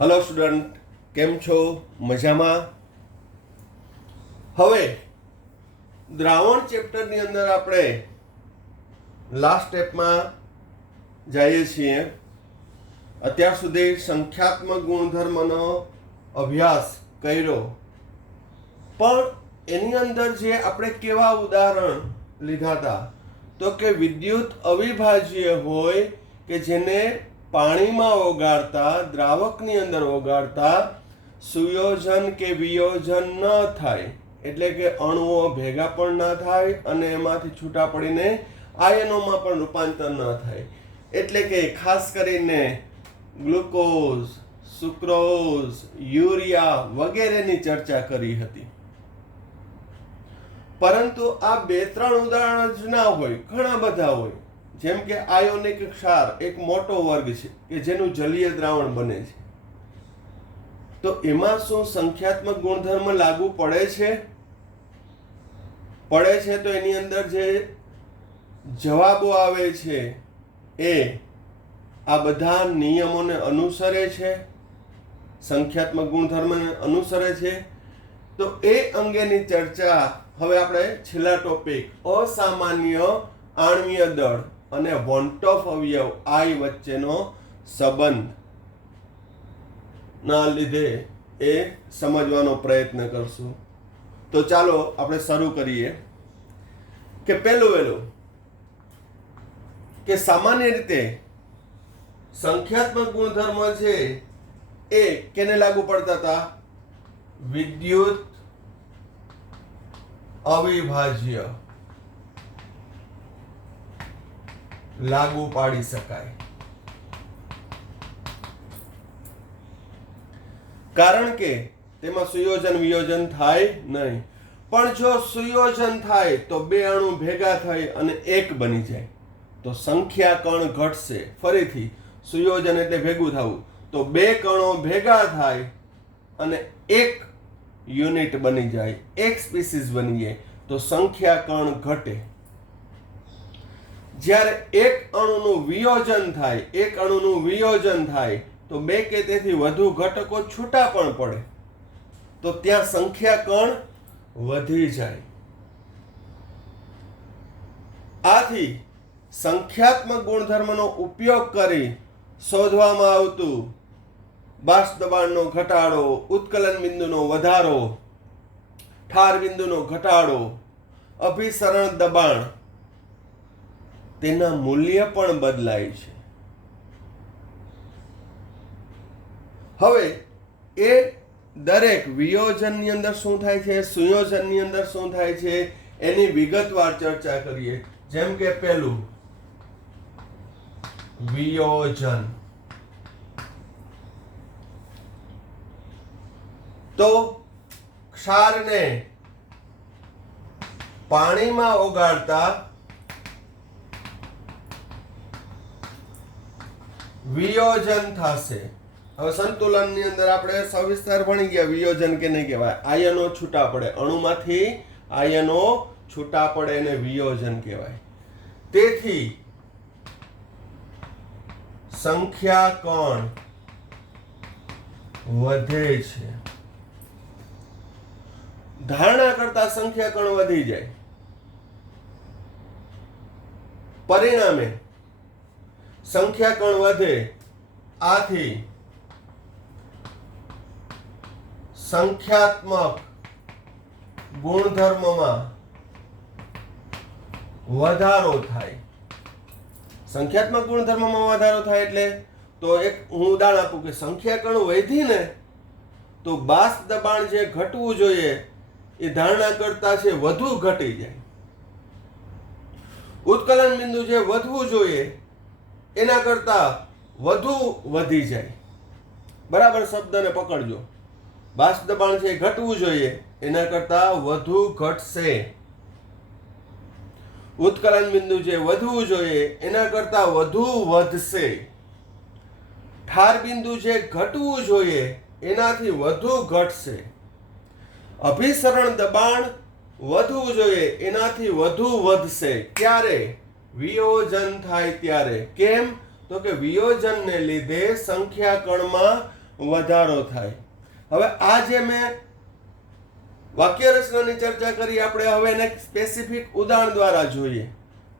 Hello student, કેમ છો? મજામાં? હવે દ્રાવણ ચેપ્ટરની અંદર આપણે લાસ્ટ સ્ટેપમાં જઈએ છીએ. અત્યાર સુધી સંખ્યાત્મક ગુણધર્મનો અભ્યાસ કર્યો, પણ એની અંદર જે આપણે કેવા ઉદાહરણ લીધા હતા તો કે વિદ્યુત અવિભાજ્ય હોય કે જેને પાણીમાં ઓગાળતા, દ્રાવકની અંદર ઓગાળતા સુયોજન કે વિયોજન ન થાય, એટલે કે અણુઓ ભેગા પણ ન થાય અને એમાંથી છૂટા પડીને આયનોમાં પણ રૂપાંતર ન થાય. એટલે કે ખાસ કરીને ગ્લુકોઝ, સુક્રોઝ, યુરિયા વગેરેની ચર્ચા કરી હતી. પરંતુ આ 2-3 ઉદાહરણ જ ના હોય, ઘણા બધા હોય. જેમ કે આયોનિક ક્ષાર એક મોટો વર્ગ છે કે જેનું જલીય દ્રાવણ બને છે. તો એમાં શું સંખ્યાત્મક ગુણધર્મ લાગુ પડે છે? પડે છે તો એની અંદર જે જવાબો આવે છે એ આ બધા નિયમોને અનુસરે છે, સંખ્યાત્મક ગુણધર્મને અનુસરે છે. તો એ અંગેની ચર્ચા હવે આપણે છેલ્લા ટોપિક અસામાન્ય આણ્વીય દળ અને વોન્ટ ઓફ અવયવ આઈ વચ્ચેનો સંબંધ ના લીધે એ સમજવાનો પ્રયત્ન કરશું. તો ચાલો આપણે શરૂ કરીએ કે પહેલું કે સામાન્ય રીતે સંખ્યાત્મક ગુણધર્મ છે એ કેને લાગુ પડતા હતા? વિદ્યુત અવિભાજ્ય લાગુ પાડી શકાય. કારણ કે તેમાં સુયોજન વિયોજન થાય નહીં. પણ જો સુયોજન થાય તો બે અણુ ભેગા થઈ અને એક બની જાય તો સંખ્યા કણ ઘટશે. ફરીથી સુયોજન એટલે ભેગું થવું, તો બે કણો ભેગા થાય અને એક યુનિટ બની જાય, એક સ્પીસીસ બની જાય તો સંખ્યા કણ ઘટે. જ્યારે એક અણુનું વિયોજન થાય તો બે કે તેથી વધુ ઘટકો છૂટા પણ પડે તો ત્યાં સંખ્યા કણ વધી જાય. આથી સંખ્યાત્મક ગુણધર્મનો ઉપયોગ કરી શોધવામાં આવતું બાષ્પ દબાણનો ઘટાડો, ઉત્કલન બિંદુનો વધારો, ઠાર બિંદુનો ઘટાડો, અભિસરણ દબાણ, તેના મૂલ્ય પણ બદલાય છે. હવે એ દરેક વિયોજનની અંદર શું થાય છે, સુયોજનની અંદર શું થાય છે, એની વિગતવાર ચર્ચા કરીએ. જેમ કે પહેલું વિયોજન. તો ક્ષારને પાણીમાં ઓગાળતા વિયોજન થશે. હવે સંતુલનની અંદર આપણે સવિસ્તાર ભણી ગયા વિયોજન કે નહીં કહેવાય. આયનો છૂટા પડે, અણુમાંથી આયનો છૂટા પડે એને વિયોજન કહેવાય. તેથી સંખ્યા કણ વધે છે. ધારણા કરતા સંખ્યા કણ વધી જાય. પરિણામે સંખ્યા કણ વધે. આથી સંખ્યાત્મક ગુણધર્મમાં વધારો થાય. સંખ્યાત્મક ગુણધર્મમાં વધારો થાય એટલે તો એક હું ઉદાહરણ આપું કે સંખ્યા કણ વધી ને તો બાષ્પ દબાણ જે ઘટવું જોઈએ એ ધારણા કરતા છે વધુ ઘટી જાય. ઉત્કલન બિંદુ જે વધવું જોઈએ એના કરતા વધુ વધી જાય. બરાબર શબ્દને પકડજો. બાષ્પ દબાણ છે ઘટવું જોઈએ એના કરતા વધુ ઘટશે. ઉત્કલન બિંદુ જે વધવું જોઈએ એના કરતા વધુ વધશે. ઠાર બિંદુ જે ઘટવું જોઈએ એનાથી વધુ ઘટશે. અભિસરણ દબાણ વધવું જોઈએ એનાથી વધુ વધશે. ક્યારે? વિયોજન થાય ત્યારે. કેમ? તો કે વિયોજનને લીધે સંખ્યા કણમાં વધારો થાય. હવે આ જે મેં વાક્ય રચનાની ચર્ચા કરી આપણે હવે એને સ્પેસિફિક ઉદાહરણ દ્વારા જોઈએ.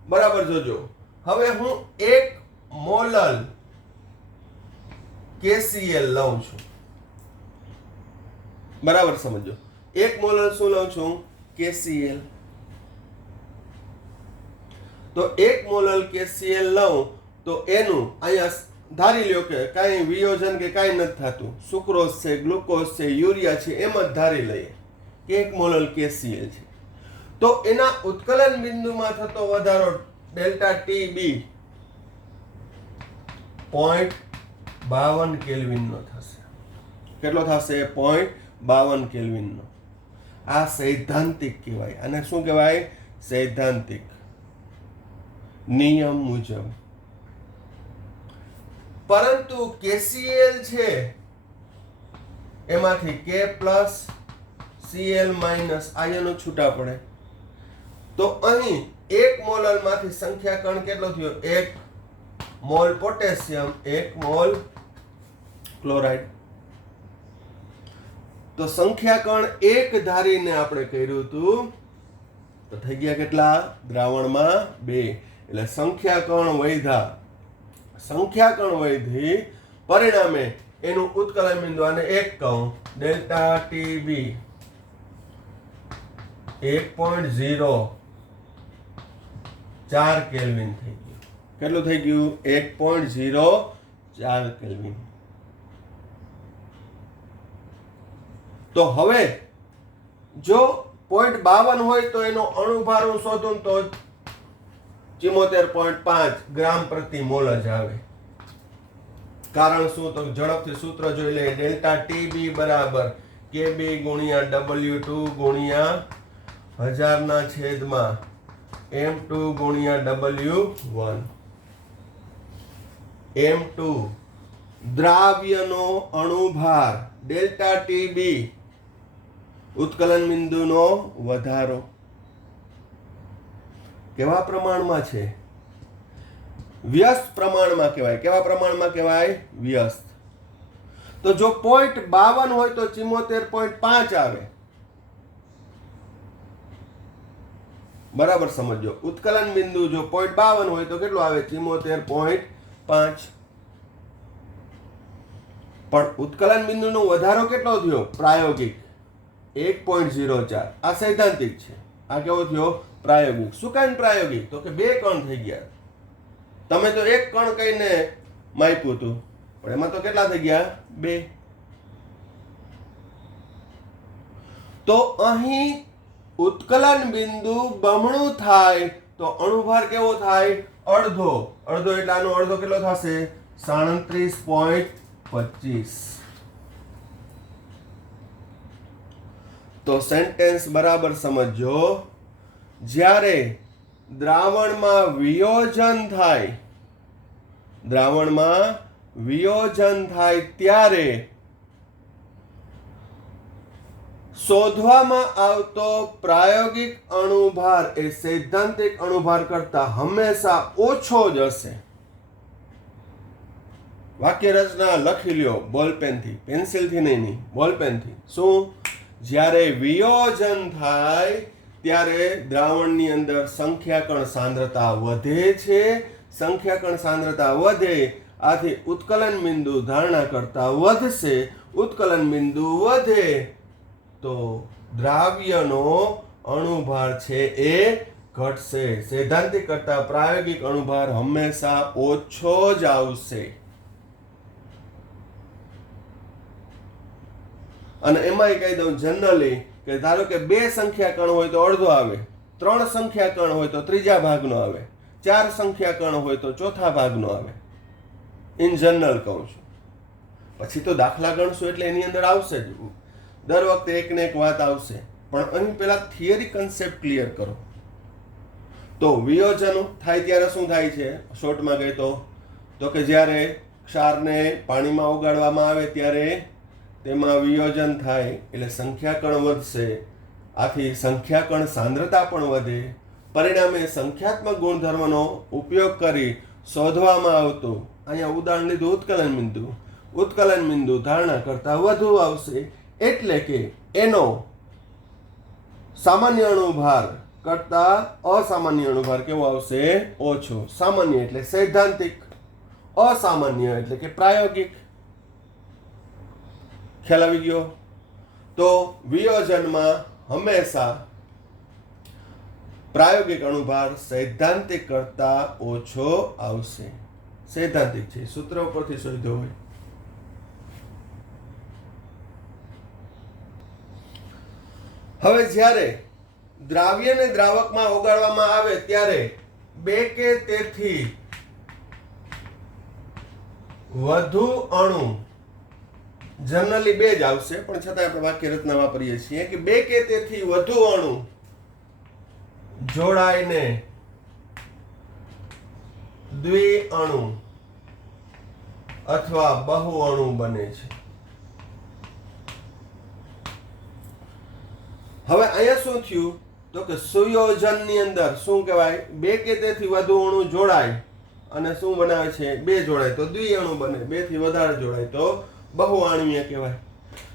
બરાબર જોજો. હવે હું 1 મોલ KCl લઉં છું. બરાબર સમજો. 1 મોલ શું લઉં છું? KCl. તો 1 મોલ KCl લઉં તો એનું અહીંયા ધારી લ્યો કે કાંઈ વિયોજન કે કાંઈ નથી થતું. સુક્રોઝ છે, ગ્લુકોઝ છે, યુરિયા છે, એમ જ ધારી લઈએ કે 1 મોલ KCl છે. તો એના ઉત્કલન બિંદુમાં થતો વધારો ડેલ્ટા TB 0.52 કેલ્વિનનો થશે. કેટલો થશે? 0.52 કેલ્વિનનો. આ સૈદ્ધાંતિક કહેવાય. અને શું કહેવાય? સૈદ્ધાંતિક નિયમ મુજબ. પરંતુ KCl છે એમાંથી K પ્લસ Cl માઇનસ આયનો છૂટા પડે. તો અહીં 1 મોલમાંથી સંખ્યા કણ કેટલો થયો? 1 મોલ પોટેશિયમ, 1 મોલ ક્લોરાઇડ. તો સંખ્યા કણ 1 ધારીને આપણે કર્યું હતું તો થઈ ગયા કેટલા? દ્રાવણમાં 2. એટલે સંખ્યા કણ વધી, પરિણામે એનું ઉત્કલન બિંદુ આને 1 કહું, ડેલ્ટા TB 1.04 કેલ્વિન થઈ ગયું. કેટલું થઈ ગયું? 1.04 કેલ્વિન. તો હવે જો 0.52 હોય તો એનો અણુભાર હું શોધું તો 74.5 ગ્રામ પ્રતિ મોલ જ આવે. કારણ શું? તો ઝડપથી સૂત્ર જોઈ લે. ડેલ્ટા TB બરાબર KB ગુણ્યા W2 ગુણ્યા 1000 M2 ગુણ્યા W1. M2 દ્રાવ્યનો અણુભાર, ડેલ્ટા TB ઉત્કલન બિંદુનો વધારો. કેવા પ્રમાણમાં છે? વ્યસ્ત પ્રમાણમાં કહેવાય. કેવા પ્રમાણમાં કહેવાય? વ્યસ્ત. તો જો 0.52 હોય તો 74.5 આવે. બરાબર સમજો. ઉત્કલન બિંદુ જો 0.52 હોય તો કેટલું આવે? 74.5. પણ ઉત્કલન બિંદુનો વધારો કેટલો થયો? પ્રાયોગિક 1.04. આ સૈદ્ધાંતિક છે. આ કેવો થયો? પ્રાયોગિક. શું કાંઈ પ્રાયોગિક? તો કે 2 કણ થઈ ગયા. તમે તો 1 કણ કહીને માપ્યું હતું, પણ એમાં તો કેટલા થઈ ગયા? 2. તો અહીં ઉત્કલન બિંદુ બમણું થાય તો અણુભાર કેવો થાય? અડધો. એટલે આનો અડધો કેટલો થશે? 37.25. તો સેન્ટેન્સ બરાબર સમજો. જ્યારે દ્રાવણમાં વિયોજન થાય ત્યારે શોધવામાં આવતો પ્રાયોગિક અણુભાર એ સૈદ્ધાંતિક અણુભાર કરતા હંમેશા ઓછો જ હશે. વાક્ય રચના લખી લ્યો બોલપેનથી, પેન્સિલથી નહીં, બોલપેનથી. શું? જ્યારે વિયોજન થાય ત્યારે દ્રાવણની અંદર સંખ્યાકણ સાંદ્રતા વધે છે. સંખ્યાકણ સાંદ્રતા વધે, આથી ઉત્કલન બિંદુ ધારણા કરતા વધશે. ઉત્કલન બિંદુ વધે તો દ્રાવ્યનો અણુભાર છે એ ઘટશે. સૈદ્ધાંતિક કરતા પ્રાયોગિક અણુભાર હંમેશા ઓછો જ આવશે. અને એમાંય કહી દઉં જનરલી કે ધારો કે 2 સંખ્યા કણ હોય તો અડધો આવે, 3 સંખ્યા કણ હોય તો ત્રીજા ભાગનો આવે, 4 સંખ્યા કણ હોય તો ચોથા ભાગનો આવે. ઇન જનરલ કહું છું. પછી તો દાખલા ગણશું એટલે એની અંદર આવશે જ. દર વખતે એક ને એક વાત આવશે. પણ અહીં પહેલા થિયરી કન્સેપ્ટ ક્લિયર કરો. તો વિયોજન થાય ત્યારે શું થાય છે? શોર્ટમાં કહે તો કે જ્યારે ક્ષારને પાણીમાં ઓગાળવામાં આવે ત્યારે તેમાં વિયોજન થાય એટલે સંખ્યાકણ વધશે. આથી સંખ્યાકણ સાંદ્રતા પણ વધે. પરિણામે સંખ્યાત્મક ગુણધર્મનો ઉપયોગ કરી શોધવામાં આવતું, અહીંયા ઉદાહરણ લીધું ઉત્કલન બિંદુ, ઉત્કલન બિંદુ ધારણા કરતા વધુ આવશે, એટલે કે એનો સામાન્ય અણુભાર કરતા અસામાન્ય અણુભાર કેવો આવશે? ઓછો. સામાન્ય એટલે સૈદ્ધાંતિક, અસામાન્ય એટલે કે પ્રાયોગિક. ખ્યાલ આવી ગયો? તો વિયોજનમાં હંમેશા પ્રાયોગિક અણુભાર સૈદ્ધાંતિક કરતા ઓછો આવશે. સૈદ્ધાંતિક છે, સૂત્ર ઉપરથી શોધ્યો હોય. હવે જ્યારે દ્રાવ્યને દ્રાવકમાં ઓગાળવામાં આવે ત્યારે બે કે તેથી વધુ અણુ, જનરલી બે જ આવશે પણ છતાં આપણે વાક્ય રચના વાપરીએ છીએ કે બે કે તેથી વધુ અણુ જોડાઈને દ્વિઅણુ અથવા બહુ અણુ બને છે. હવે અહીંયા શું થયું? તો કે સુયોજનની અંદર શું કહેવાય? બે કે તેથી વધુ અણુ જોડાય અને શું બનાવે છે? બે જોડાય તો દ્વિઅણુ બને, બે થી વધારે જોડાય તો બહુઆણ્વીય કહેવાય.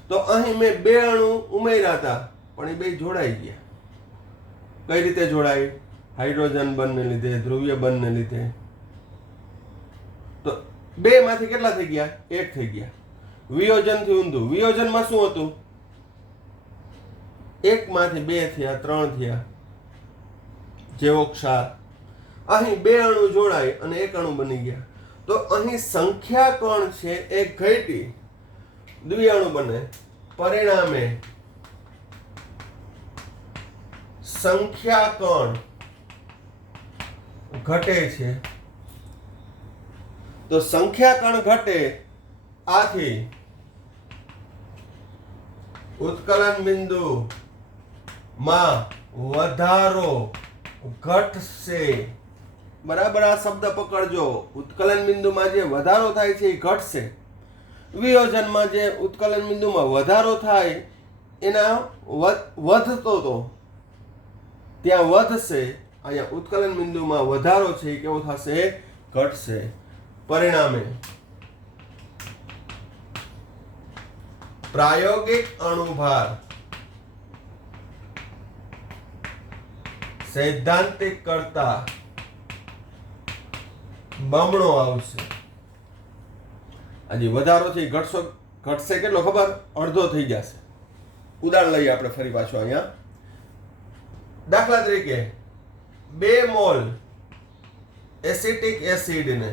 તો અહીં મેં બે અણુ ઉમેર્યા હતા પણ એ બે જોડાઈ ગયા. કઈ રીતે જોડાય? હાઇડ્રોજન બંધને લીધે, ધ્રુવીય બંધને લીધે. તો બે માંથી કેટલા થઈ ગયા? એક થઈ ગયા. વિયોજનથી ઊંધું. વિયોજનમાં શું હતું? એક માંથી બે થયા, ત્રણ થયા, જેવો ક્ષાર. અહીં બે અણુ જોડાય અને એક અણુ બની ગયા. તો અહીં સંખ્યા કોણ છે એ ઘટી, દ્વિઅણુ બને. પરિણામે સંખ્યા કણ ઘટે છે. તો સંખ્યા કણ ઘટે, આથી ઉત્કલન બિંદુ માં વધારો ઘટશે. બરાબર, આ શબ્દ પકડજો. ઉત્કલન બિંદુમાં જે વધારો થાય છે એ ઘટશે. વિયોજનમાં જે ઉત્કલન બિંદુમાં વધારો થાય એના વધતો તો ત્યાં વધશે. અહીંયા ઉત્કલન બિંદુમાં વધારો છે એ કેવો થશે? ઘટશે. પરિણામે પ્રાયોગિક અણુભાર સૈદ્ધાંતિક કરતા બમણો આવશે. હજી વધારો છે ઘટશે કેટલો ખબર? અડધો થઈ જશે. ઉદાહરણ લઈએ આપણે ફરી પાછું અહીંયા. દાખલા તરીકે 2 મોલ એસિટિક એસિડને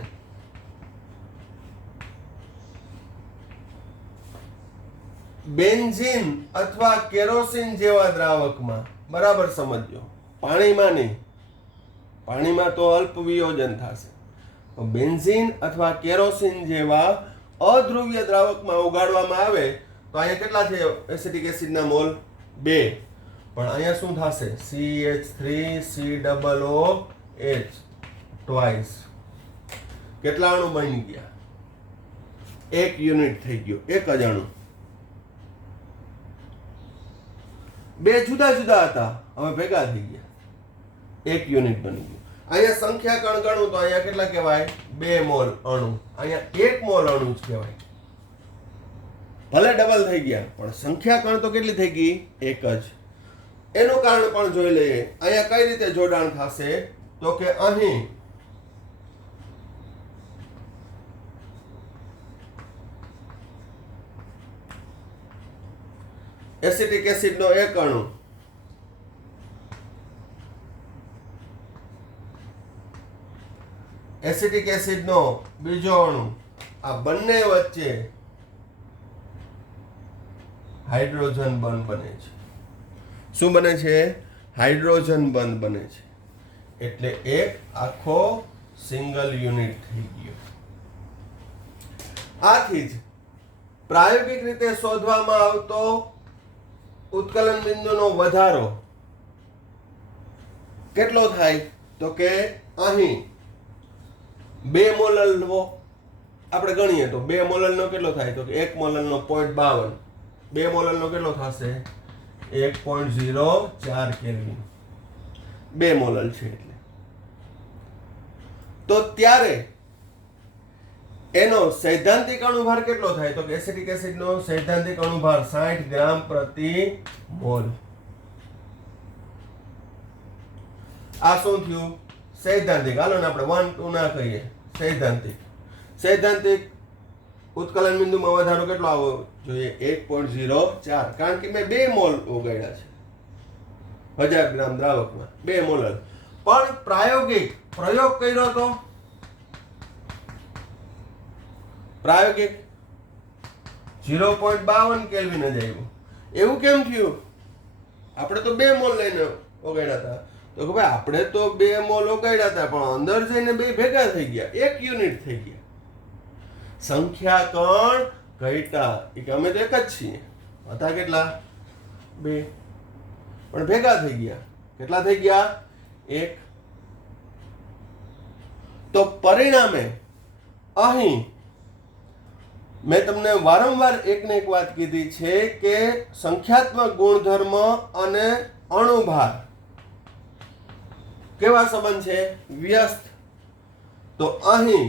બેન્ઝીન અથવા કેરોસીન જેવા દ્રાવકમાં, બરાબર સમજો, પાણીમાં નહીં, પાણીમાં તો અલ્પ વિયોજન થશે. બેન્ઝીન અથવા કેરોસીન જેવા અધ્રુવીય દ્રાવકમાં ઓગાળવામાં આવે તો અહીંયા કેટલા છે એસિટિક એસિડના મોલ? 2. પણ અહીંયા શું થશે? CH3COOH twice. કેટલા અણુ બની ગયા? 1 યુનિટ થઈ ગયો, એક જ અણુ. 2 જુદા જુદા હતા, હવે ભેગા થઈ ગયા, 1 યુનિટ બની ગયું. અહીંયા સંખ્યા કણ ગણું તો અહીંયા કેટલા કહેવાય? 2 મોલ અણુ. અહીંયા 1 મોલ અણુ જ કહેવાય. ભલે ડબલ થઈ ગયા પણ સંખ્યા કણ તો કેટલી થઈ ગઈ? 1 જ. એનું કારણ પણ જોઈ લઈએ. અહીંયા કઈ રીતે જોડાણ થશે? તો કે અહીં એસિટિક એસિડનો એક અણુ એસિટિક એસિડનો બીજો અણુ, આ બંને વચ્ચે હાઇડ્રોજન બંધ બને છે. શું બને છે? હાઇડ્રોજન બંધ બને છે. એટલે એક આખો સિંગલ યુનિટ થઈ ગયો. આથી જ પ્રાયોગિક રીતે શોધવામાં આવતો ઉત્કલન બિંદુનો વધારો કેટલો થાય? તો કે અહીં 2 મોલનો આપણે ગણીએ તો 2 મોલનો કેટલો થાય? તો કે 1 મોલનો 0.52. 2 મોલનો કેટલો થશે? 1.04 કેલ્વિન. 2 મોલલ છે એટલે. તો ત્યારે એનો સૈદ્ધાંતિક અણુભાર કેટલો થાય? તો એસિટિક એસિડનો સૈદ્ધાંતિક અણુભાર 60 ગ્રામ પ્રતિ મોલ. આ શું થયું? સૈદ્ધાંતિક. હાલો ને આપણે 1 2 ના કહીએ, સૈદ્ધાંતિક. સૈદ્ધાંતિક ઉત્કલન બિંદુમાં વધારો કેટલો આવવો જોઈએ? 1.04, કારણ કે મેં 2 મોલ ઓગાળ્યા છે 1000 ગ્રામ દ્રાવકમાં, 2 મોલ. પણ પ્રયોગ કર્યો તો પ્રાયોગિક 0.52 કેલ્વિન જ આવ્યું. એવું કેમ થયું? આપણે તો 2 મોલ લઈને ઓગાળ્યા હતા. તો કે ભાઈ આપણે તો 2 મોલ ઓગાળ્યા હતા, પણ અંદર જઈને 2 ભેગા થઈ ગયા, 1 યુનિટ થઈ ગયા. સંખ્યા કણ ઘટ્યા. કે અમે તો એક જ છીએ, હતા કેટલા? 2, પણ ભેગા થઈ ગયા. કેટલા થઈ ગયા? 1. તો પરિણામે અહીં મેં તમને વારંવાર એકને એક વાત કીધી છે કે સંખ્યાત્મક ગુણધર્મ અને અણુભાર કેવા સંબંધ છે? વ્યસ્ત. તો અહીં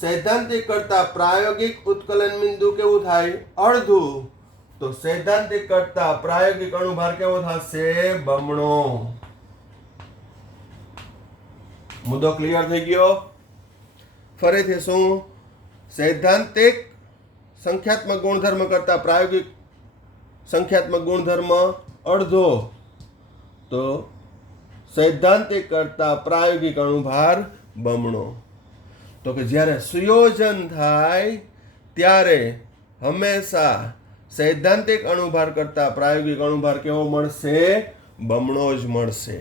સૈદ્ધાંતિક કરતા પ્રાયોગિક ઉત્કલન બિંદુ કેવું થાય? અડધું. તો સૈદ્ધાંતિક કરતા પ્રાયોગિક અણુભાર કેવો થશે? બમણો. મુદ્દો ક્લિયર થઈ ગયો? ફરીથી શું? સૈદ્ધાંતિક સંખ્યાત્મક ગુણધર્મ કરતા પ્રાયોગિક સંખ્યાત્મક ગુણધર્મ અડધો. તો સૈદ્ધાંતિક કરતા પ્રાયોગિક અણુભાર બમણો. તો કે જ્યારે સુયોજન થાય ત્યારે હંમેશા સૈદ્ધાંતિક અણુભાર કરતા પ્રાયોગિક અણુભાર કેવો મળશે? બમણો જ મળશે.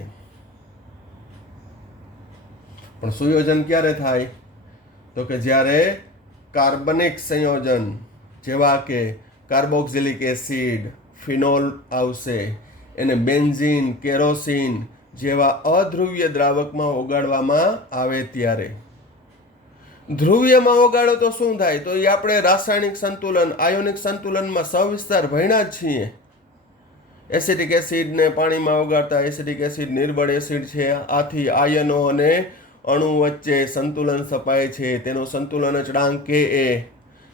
પણ સુયોજન ક્યારે થાય? તો કે જ્યારે કાર્બનિક સંયોજન જેવા કે કાર્બોક્સિલિક એસિડ, ફિનોલ આવશે, એને બેન્ઝીન, કેરોસીન જેવા અધ્રુવીય દ્રાવકમાં ઓગાળવામાં આવે ત્યારે. ધ્રુવીયમાં ઓગાળો તો શું થાય? તો એ આપણે રાસાયણિક સંતુલન, આયોનિક સંતુલનમાં સવિસ્તાર ભણ્યા જ છીએ. એસિટિક એસિડને પાણીમાં ઓગાળતા એસિટિક એસિડ નિર્બળ એસિડ છે. આથી આયનો અને અણુ વચ્ચે સંતુલન સ્થપાય છે. તેનો સંતુલન અચળાંક Ka.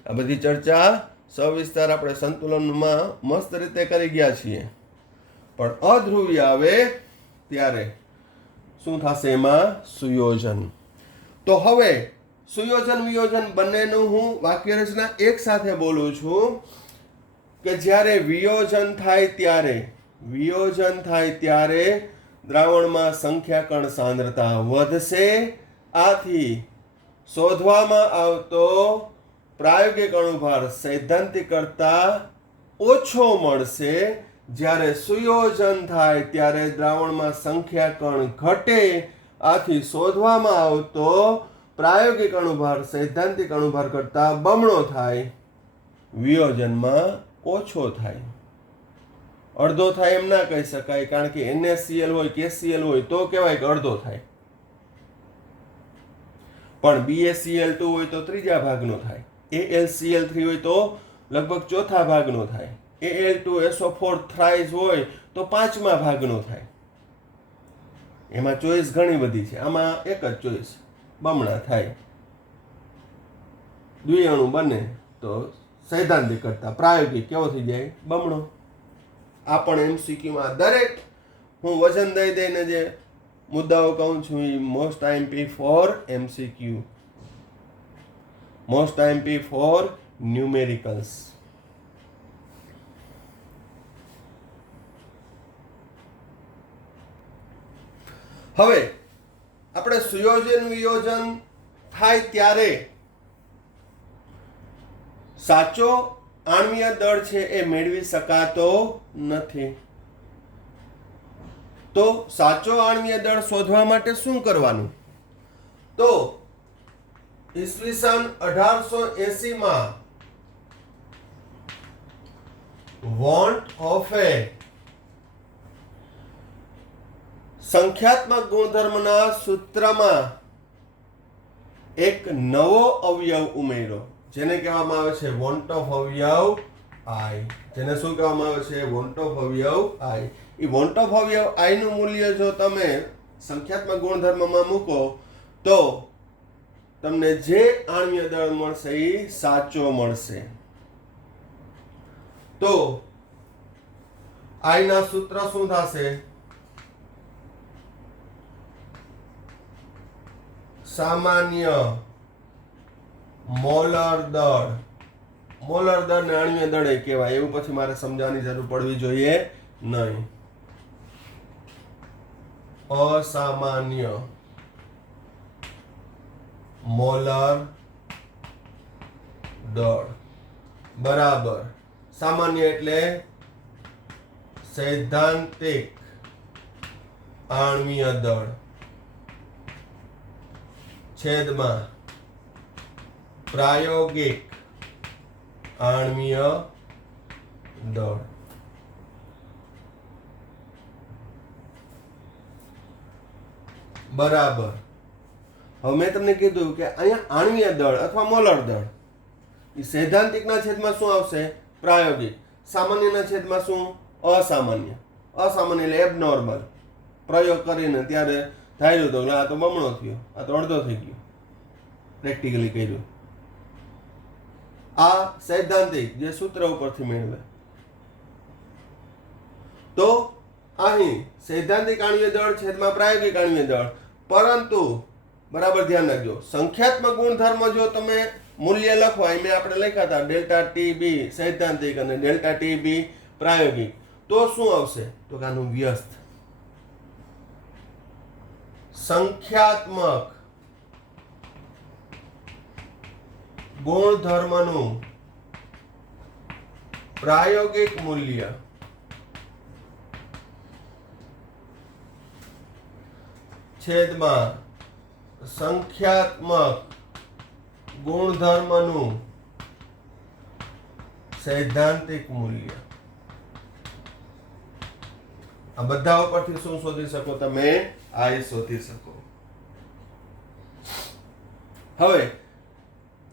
આ બધી ચર્ચા સવિસ્તાર આપણે સંતુલનમાં મસ્ત રીતે કરી ગયા છીએ. પણ અધ્રુવીય આવે ત્યારે શું થશે? એમાં સુયોજન. તો હવે સુયોજન વિયોજન બંનેનું હું વાક્ય રચના એક સાથે બોલું છું કે જ્યારે વિયોજન થાય ત્યારે દ્રાવણમાં સંખ્યા કણ સાંદ્રતા વધશે. આથી શોધવામાં આવતો પ્રાયોગિક અણુભાર સૈદ્ધાંતિક કરતા ઓછો મળશે. જ્યારે સુયોજન થાય ત્યારે દ્રાવણમાં સંખ્યા કણ ઘટે. આથી શોધવામાં આવતો પ્રાયોગિક અણુભાર સૈદ્ધાંતિક અણુભાર કરતા બમણો થાય, વિયોજનમાં ઓછો થાય. અડધો થાય એમ ના કહી શકાય, કારણ કે NaCl હોય, KCl હોય તો કહેવાય કે અડધો થાય. પણ BaCl2 હોય તો ત્રીજા ભાગનો થાય, AlCl3 હોય તો લગભગ ચોથા ભાગનો થાય, Al2SO4 થ્રાઇસ હોય તો પાંચમા ભાગનો થાય. એમાં ચોઈસ ઘણી બધી છે, આમાં એક જ ચોઈસ, બમણા થાય. દ્વિઅણુ બને તો સૈદ્ધાંતિક કરતા પ્રાયોગિક કેવો થઈ જાય? બમણો. આ પણ MCQમાં દરેક હું વજન દઈને જે મુદ્દાઓ કહું છું એ most IMP for MCQ, most IMP for numericals. હવે આપણે સુયોજન વિયોજન થાય ત્યારે સાચો આણ્વીય દળ છે એ મેળવી શકાતો નથી. તો સાચો આણ્વીય દળ શોધવા માટે શું કરવાનું? તો ઈસવીસન 1880 માં વોન્ટ ઓફે સંખ્યાત્મક ગુણધર્મના સૂત્રમાં એક નવો અવયવ ઉમેર્યો, જેને કહેવામાં આવે છે વોન્ટ ઓફ અવયવ I. જેને શું કહેવામાં આવે છે? વોન્ટ ઓફ અવયવ I. એ વોન્ટ ઓફ અવયવ I નું મૂલ્ય જો તમે સંખ્યાત્મક ગુણધર્મમાં મૂકો તો તમને જે આણ્વીય દળ મળશે એ સાચો મળશે. તો I ના સૂત્ર શું થશે? સામાન્ય મોલર દળ. મોલર દળ ને આણ્વીય દળ એ કહેવાય. એવું પછી મારે સમજાવવાની જરૂર પડવી જોઈએ નહીં. અસામાન્ય મોલર દળ બરાબર સામાન્ય એટલે સૈદ્ધાંતિક આણ્વીય દળ છેદમાં પ્રાયોગિક આણ્વીય દળ. બરાબર. હવે મેં તમને કીધું કે અહીંયા આણ્વીય દળ અથવા મોલર દળ એ સૈદ્ધાંતિકના છેદમાં શું આવશે? પ્રાયોગિક. સામાન્યના છેદમાં શું? અસામાન્ય. અસામાન્ય એટલે એબનોર્મલ. પ્રયોગ કરીને ત્યારે ધાર્યું તો આ તો બમણો થયો, આ તો અડધો થઈ ગયો. પ્રેક્ટિકલી કર્યું. આ સૈદ્ધાંતિક જે સૂત્ર ઉપરથી મેળવે. તો અહીં સૈદ્ધાંતિક આણ્વીય દળ છેદમાં પ્રાયોગિક આણ્વીય દળ. પરંતુ બરાબર ધ્યાન રાખજો, સંખ્યાત્મક ગુણધર્મ જો તમે મૂલ્ય લખો, મેં આપણે લખ્યા હતા ડેલ્ટા ટી બી સૈદ્ધાંતિક અને ડેલ્ટા ટી બી પ્રાયોગિક, તો શું આવશે? તો કે આનું વ્યસ્ત. સંખ્યાત્મક ગુણધર્મનું પ્રાયોગિક મૂલ્ય છેદમાં સંખ્યાત્મક ગુણધર્મનું સૈદ્ધાંતિક મૂલ્ય. આ બધા ઉપરથી શું શોધી શકો તમે? I શોધી શકો. હવે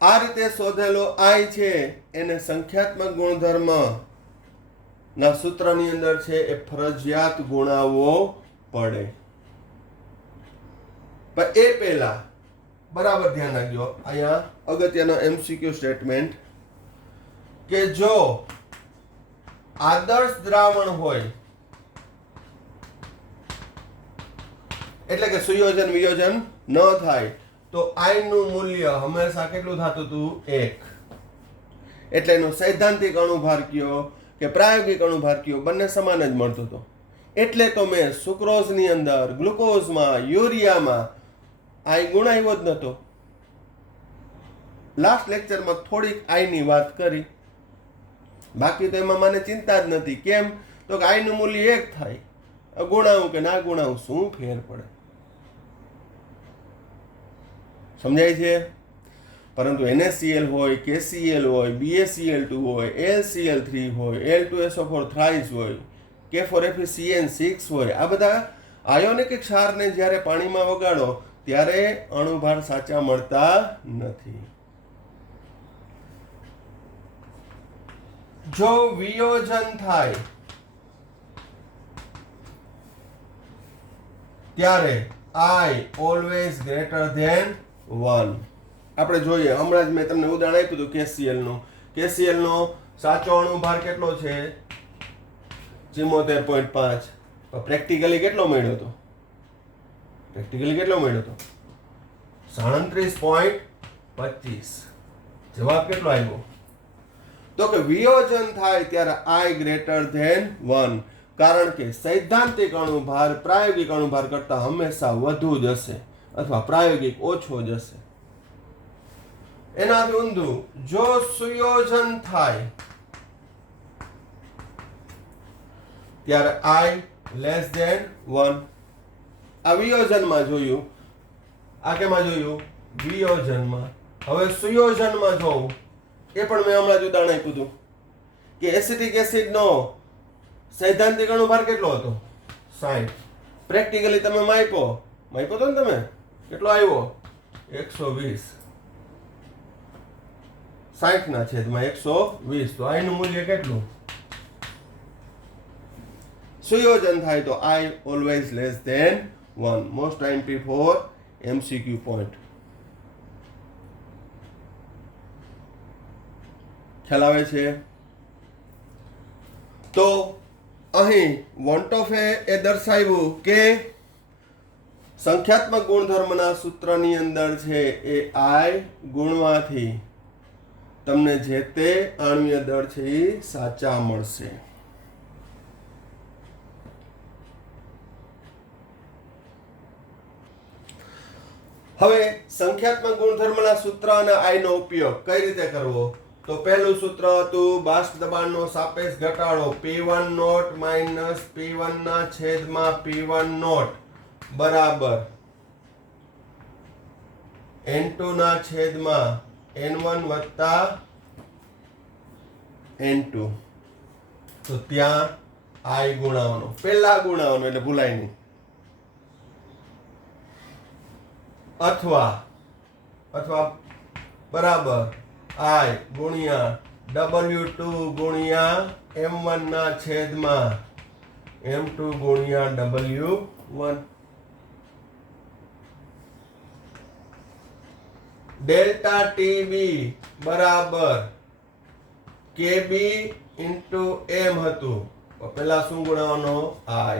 આ રીતે શોધેલો I છે એને સંખ્યાત્મક ગુણધર્મ ના સૂત્રની અંદર છે એ ફરજિયાત ગુણાવવો પડે. પણ એ પહેલા બરાબર ધ્યાન રાખજો, અહીંયા અગત્યનો MCQ સ્ટેટમેન્ટ કે જો આદર્શ દ્રાવણ હોય એટલે કે સુયોજન વિયોજન ન થાય તો I નું મૂલ્ય હંમેશા કેટલું થતું હતું? 1. એટલે એનો સૈદ્ધાંતિક અણુભાર કયો કે પ્રાયોગિક અણુભાર કયો બંને સમાન જ મળતો હતો. એટલે તો મેં સુક્રોઝની અંદર, ગ્લુકોઝમાં, યુરિયામાં I ગુણાવ્યો જ નહોતો. લાસ્ટ લેક્ચરમાં થોડીક I ની વાત કરી, બાકી તો એમાં મને ચિંતા જ નથી. કેમ? તો કે I નું મૂલ્ય 1 થાય, ગુણાવું કે ના ગુણાવું શું ફેર પડે? સમજાય છે? પરંતુ NaCl હોય, KCl હોય, BaCl2 હોય, LCl3 હોય, L2SO4 થ્રાઇસ હોય, K4FeCN6 હોય, આ બધા આયોનિક ક્ષારને જ્યારે પાણીમાં વગાડો ત્યારે અણુભાર સાચા મળતા નથી. જો વિયોજન થાય ત્યારે I always greater than 1. આપણે જોઈએ, હમણાં જ મેં તમને ઉદાહરણ આપ્યું હતું KCl નું. KCl નો સાચો અણુભાર કેટલો છે? 74.5. પ્રેક્ટિકલી કેટલો મળ્યો હતો? 37.25. જવાબ કેટલો આવ્યો? તો કે વિયોજન થાય ત્યારે I greater than 1. કારણ કે સૈદ્ધાંતિક અણુભાર પ્રાયોગિક અણુભાર કરતાં હંમેશા વધુ જ હશે અથવા પ્રાયોગિક ઓછો જ હશે. એનાથી ઊંધું, જો સુયોજન થાય ત્યારે I less than 1. આ વિયોજનમાં જોયું, આ કેમાં જોયું? વિયોજનમાં. હવે સુયોજનમાં જોઉં, એ પણ મેં હમણાં જ ઉદાહરણ આપ્યું હતું કે એસિટિક એસિડનો સૈદ્ધાંતિક અણુભાર કેટલો હતો? 60. પ્રેક્ટિકલી તમે માપ્યો તો ને તમે? કેટલો આવ્યો? 120. 60 ના છેદમાં 120. તો I નું મૂલ્ય કેટલું? સુયોજન થાય તો I always less than 1. Most MP for MCQ point. ખ્યાલ આવે છે? તો અહીં વોન્ટ ઓફ એ દર્શાવ્યું કે સંખ્યાત્મક ગુણધર્મના સૂત્રની અંદર છે એ I ગુણવાથી તમને જે તે આણ્વીય દળ છે એ સાચા મળશે. હવે સંખ્યાત્મક ગુણધર્મના સૂત્ર અને I નો ઉપયોગ કઈ રીતે કરવો? તો પહેલું સૂત્ર હતું બાષ્પ દબાણનો સાપેક્ષ ઘટાડો P1 નોટ માઇનસ P1 ના છેદમાં P1 નોટ બરાબર N2 ના છેદમાં N1 વત્તા N2. તો ત્યાં I ગુણાવાનો, પહેલા ગુણાવાનો એટલે ભૂલાય નહીં. અથવા બરાબર I ગુણ્યા W2 ગુણ્યા M1 ના છેદમાં M2 ગુણ્યા W1. ડેલ્ટા TB બરાબર KB ઇન્ટુ M હતું. પેલા શું ગુણાવવાનો? I,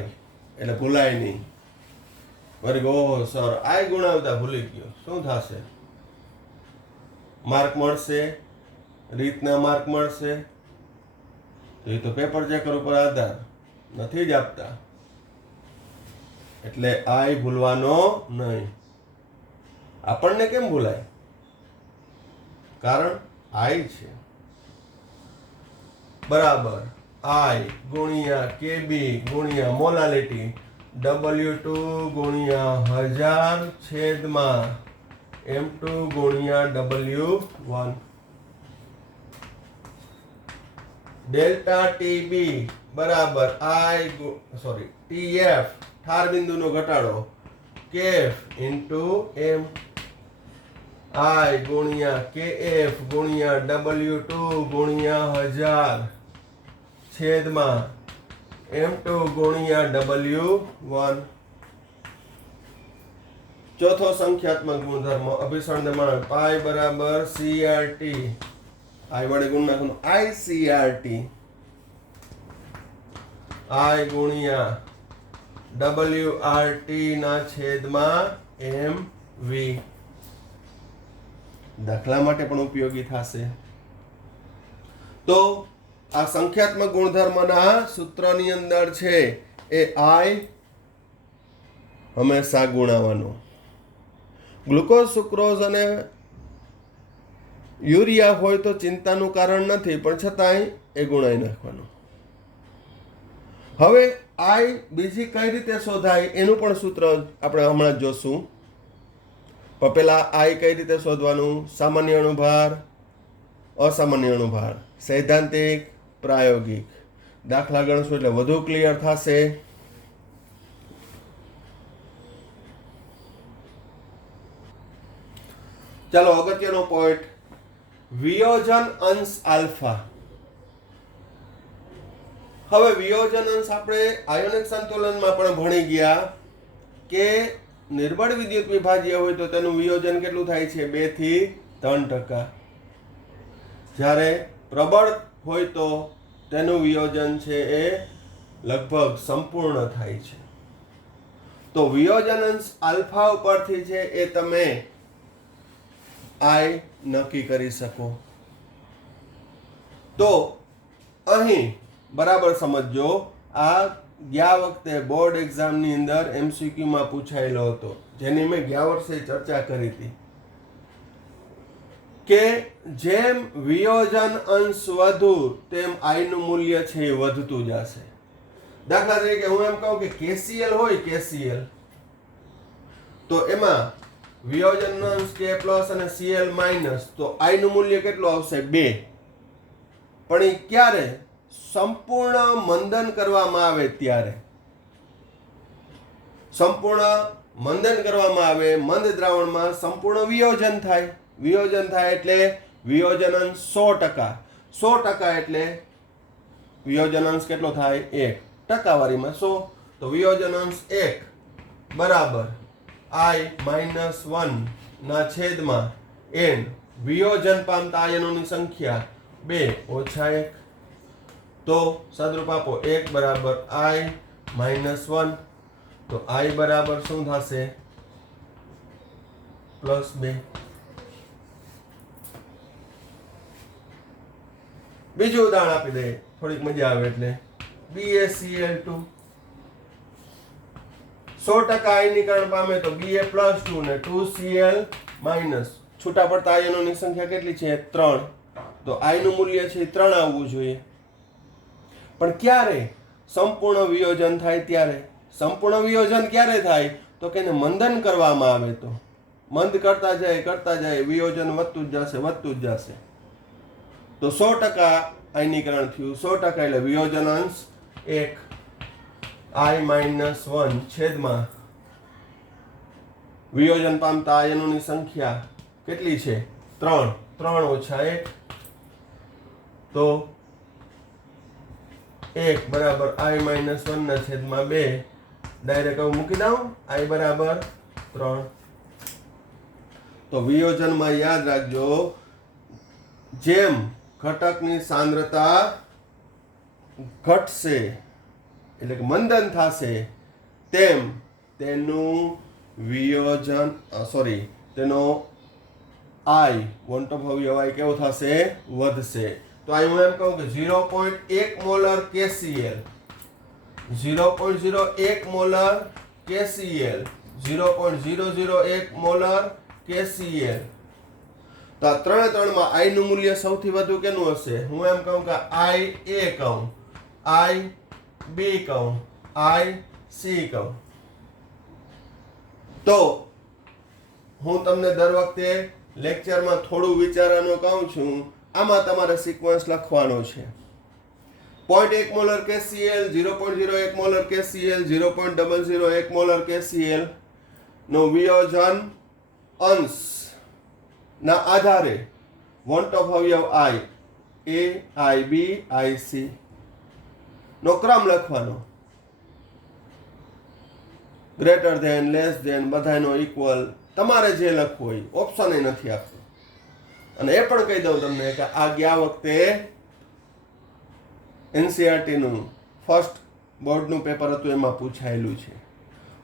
એટલે ભૂલાય નહીં. વળી ઓહો સર I ગુણાવતા ભૂલી ગયો, શું થશે? માર્ક મળશે, રીતના માર્ક મળશે. તો એ તો પેપર ચેકર ઉપર આધાર નથી જ આપતા, એટલે I ભૂલવાનો નહીં. આપણને કેમ ભૂલાય? કારણ I છે. બરાબર I ગુણ્યા KB ગુણ્યા મોલાલિટી W2 ગુણ્યા 1000 છેદમાં M2 ગુણ્યા W1. ડેલ્ટા TB બરાબર TF ઠાર બિંદુનો ઘટાડો KF ઇન્ટુ M. I ગુણ્યા KF ગુણ્યા W2 ગુણ્યા 1000 છેદમાં M2 ગુણ્યા W1. ચોથો સંખ્યાત્મક ગુણધર્મ અભિસરણ દબાણ પાઈ બરાબર CRT. I વડે ગુણ નાખવાનું ICRT. I ગુણ્યા WRT ના છેદમાં MV. દાખલા માટે પણ ઉપયોગી થશે. તો આ સંખ્યાત્મક ગુણધર્મના સૂત્રની અંદર છે એ I હંમેશા ગુણાવાનો. ગ્લુકોઝ, સુક્રોઝ અને યુરિયા હોય તો ચિંતાનું કારણ નથી, પણ છતાંય એ ગુણાઈ નાખવાનું. હવે I બીજી કઈ રીતે શોધાય એનું પણ સૂત્ર આપણે હમણાં જ જોશું. પણ પેલા I કઈ રીતે શોધવાનું? સામાન્ય અણુભાર, અસામાન્ય અણુભાર, સૈદ્ધાંતિક, પ્રાયોગિક. દાખલા ગણશું એટલે વધુ ક્લિયર થશે. ચાલો અગત્યનો પોઈન્ટ, વિયોજન અંશ આલ્ફા. હવે વિયોજન અંશ આપણે આયોનિક સંતુલનમાં પણ ભણી ગયા કે નિર્બળ વિદ્યુત વિભાજ્ય હોય તો તેનું વિયોજન કેટલું થાય છે? 2 થી 3%. જ્યારે પ્રબળ હોય તો તેનું વિયોજન છે એ લગભગ સંપૂર્ણ થાય છે. તો વિયોજન અંશ આલ્ફા ઉપરથી છે એ તમે I નક્કી કરી શકો. તો અહીં બરાબર સમજો, આ ગયા વખતે બોર્ડ એક્ઝામની અંદર MCQ માં પૂછાયેલો હતો, જેની મેં ગયા વર્ષે ચર્ચા કરી હતી કે જેમ વિયોજન અંશ વધુ તેમ I નું મૂલ્ય છે એ વધતું જશે. દાખલા તરીકે હું એમ કહું કે KCl હોય, KCl, તો એમાં વિયોજન અંશ K પ્લસ અને Cl માઇનસ, તો I નું મૂલ્ય કેટલું આવશે? 2. પણ એ ક્યારે? સંપૂર્ણ મંદન કરવામાં આવે ત્યારે. સંપૂર્ણ મંદન કરવામાં આવે, મંદ દ્રાવણમાં સંપૂર્ણ વિયોજન થાય. વિયોજન થાય એટલે વિયોજન અંશ 100%. 100% એટલે વિયોજન અંશ કેટલો થાય? 1. ટકાવારીમાં 100. તો વિયોજન અંશ 1 બરાબર I-1 ના છેદમાં n વિયોજન પામતા આયનોની સંખ્યા 2 ઓછા 1. તો સદરૂપ આપો 1 બરાબર I માઇનસ 1. તો I બરાબર શું થશે? +2. બીજું ઉદાહરણ આપી દઈએ, થોડીક મજા આવે એટલે. BaCl2 100% આયનીકરણ પામે તો Ba+2 ને 2Cl માઇનસ. છૂટા પડતા આયનોની સંખ્યા કેટલી છે? 3. તો I નું મૂલ્ય છે 3 આવવું જોઈએ. પણ ક્યારે સંપૂર્ણ વિયોજન થાય ત્યારે? સંપૂર્ણ વિયોજન ક્યારે થાય? તો કે એને મંદન કરવામાં આવે તો. મંદ કરતા જાય વિયોજન વધતું જ જશે. તો 100% આયનીકરણ થયું. 100% એટલે વિયોજન અંશ 1 I-1 છેદમાં વિયોજન પામતા આયનોની સંખ્યા કેટલી છે? 3. 3 ઓછા 1. તો 1 બરાબર I-1 ના છેદમાં 2. ડાયરેક્ટ હવે મૂકી દઉં. I બરાબર 3. તો વિયોજનમાં યાદ રાખજો, જેમ ઘટકની સાંદ્રતા ઘટશે એટલે કે મંદન થશે, તેમ તેનું વિયોજન તેનો I વોન્ટોફવ્ય I કેવો થશે? વધશે. તો અહીં હું એમ કહું કે 0.1 molar KCl 0.01 molar KCl 0.001 molar KCl. તો આ ત્રણમાં I નું મૂલ્ય સૌથી વધુ કેનું હશે? હું એમ કહું કે I A કહું, I B કહું, I C કહું. તો હું તમને દર વખતે લેક્ચરમાં થોડું વિચારવાનું કહું છું. આમાં તમારે સિક્વન્સ લખવાનો છે. 0.1 molar KCl 0.01 molar KCl 0.001 molar KCl નો વિયોજન અંશ ના આધારે વોન્ટ ઓફ અવયવ I A I B I C નો ક્રમ લખવાનો. ગ્રેટર ધેન, લેસ ધેન, બધાનો ઇક્વલ, તમારે જે લખવું હોય. ઓપ્શન નથી આપતું. અને એ પણ કહી દઉં તમને કે આ ગયા વખતે NCERT નું ફર્સ્ટ બોર્ડનું પેપર હતું એમાં પૂછાયેલું છે.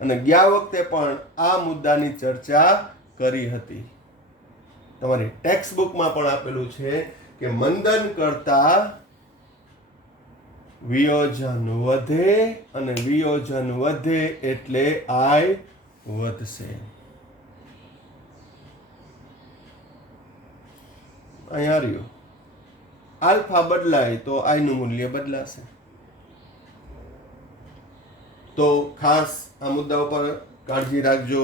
અને ગયા વખતે પણ આ મુદ્દાની ચર્ચા કરી હતી. તમારી ટેક્સ્ટ બુકમાં પણ આપેલું છે કે મંદન કરતા વિયોજન વધે, અને વિયોજન વધે એટલે I વધશે. અહીંયા રહ્યો આલ્ફા બદલાય તો I નું મૂલ્ય બદલાશે. તો ખાસ આ મુદ્દા ઉપર કાળજી રાખજો.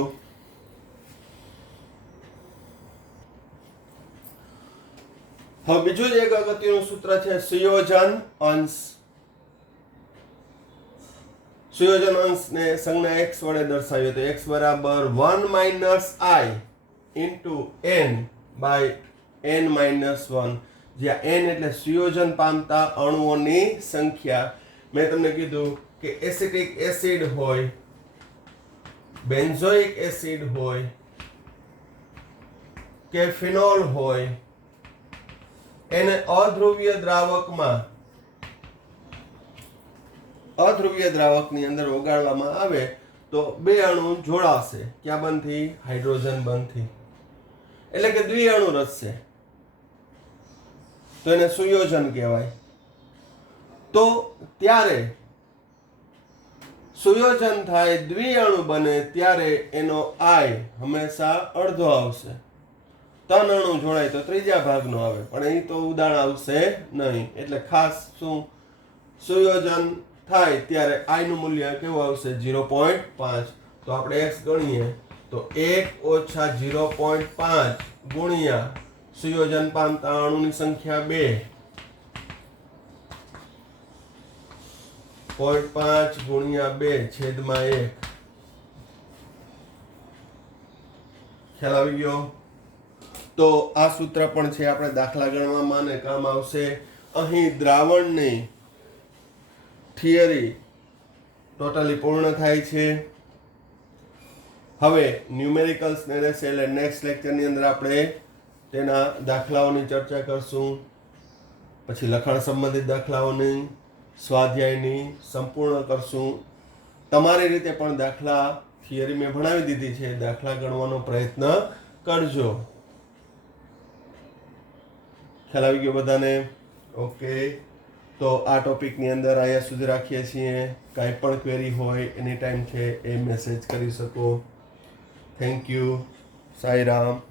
હવે બીજું જ એક અગત્યનું સૂત્ર છે સુયોજન અંશ. સુયોજન અંશને સંજ્ઞા x વડે દર્શાવ્યો તો x બરાબર 1 minus I into n by n minus 1, જ્યાં n એટલે સુયોજન પામતા અણુઓની સંખ્યા. મેં તમને કીધું કે એસિટિક એસિડ હોય, બેન્ઝોઇક એસિડ હોય કે ફિનોલ હોય, એને અધ્રુવીય દ્રાવકની અંદર ઓગાળવામાં આવે તો બે અણુ જોડાશે. ક્યાં બંધથી? હાઇડ્રોજન બંધથી. એટલે કે દ્વિઅણુ રચશે. તો એને સુયોજન કહેવાય. તો ત્યારે સુયોજન થાય, દ્વિઅણુ બને ત્યારે એનો I હંમેશા અડધો આવશે. 3 અણુ જોડાય તો ત્રીજા ભાગનો આવે, પણ અહીં તો ઉદાહરણ આવશે નહીં. એટલે ખાસ શું સુયોજન થાય ત્યારે I નું મૂલ્ય કેવું આવશે? 0.5. તો આપણે x ગણીએ તો 1 ઓછા 0.5 ગુણ્યા સુયોજન પામતા અણુની સંખ્યા 2 0.5 ગુણ્યા 2 છેદમાં 1. ખ્યાલ આવી ગયો? તો આ સૂત્ર પણ છે આપણે દાખલા ગણવામાં ને કામ આવશે. અહીં દ્રાવણની થિયરી ટોટલી પૂર્ણ થાય છે. હવે ન્યુમેરિકલ્સ ને રહેશે એટલે નેક્સ્ટ લેક્ચરની અંદર આપણે તેના દાખલાઓની ચર્ચા કરશું. પછી લખાણ સંબંધિત દાખલાઓની સ્વાધ્યાયની સંપૂર્ણ કરશું. તમારી રીતે પણ દાખલા થિયરી મેં ભણાવી દીધી છે, દાખલા ગણવાનો પ્રયત્ન કરજો. ખ્યાલ આવી ગયો બધાને? ઓકે, તો આ ટોપિકની અંદર અહીંયા સુધી રાખીએ છીએ. કાંઈ પણ ક્વેરી હોય એની ટાઈમ છે એ મેસેજ કરી શકો. Thank you. સાંઈ રામ.